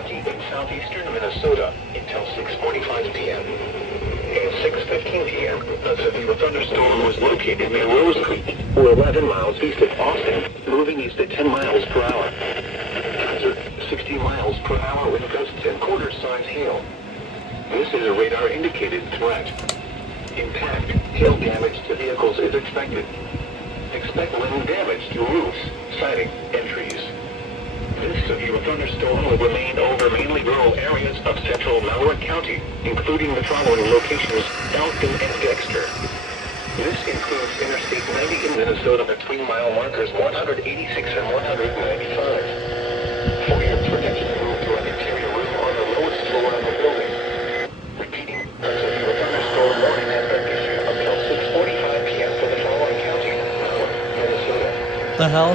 County in southeastern Minnesota until 6:45 p.m. At 6:15 p.m., a severe thunderstorm was located near Rose Creek, 11 miles east of Austin, moving east at 10 miles per hour. Hazard, 60 miles per hour with gusts and quarter-size hail. This is a radar-indicated threat. Impact, hail damage to vehicles is expected. Expect wind damage to roofs, siding, and trees. This severe thunderstorm will remain over mainly rural areas of central mower County, including the following locations: Elkton and Dexter. This includes Interstate 90 in Minnesota between mile markers 186 and 195. For your protection, move to an interior room on the lowest floor of the building. Repeating, a severe thunderstorm warning has been issued until 6:45 p.m. for the following counties: Minnesota. The hell?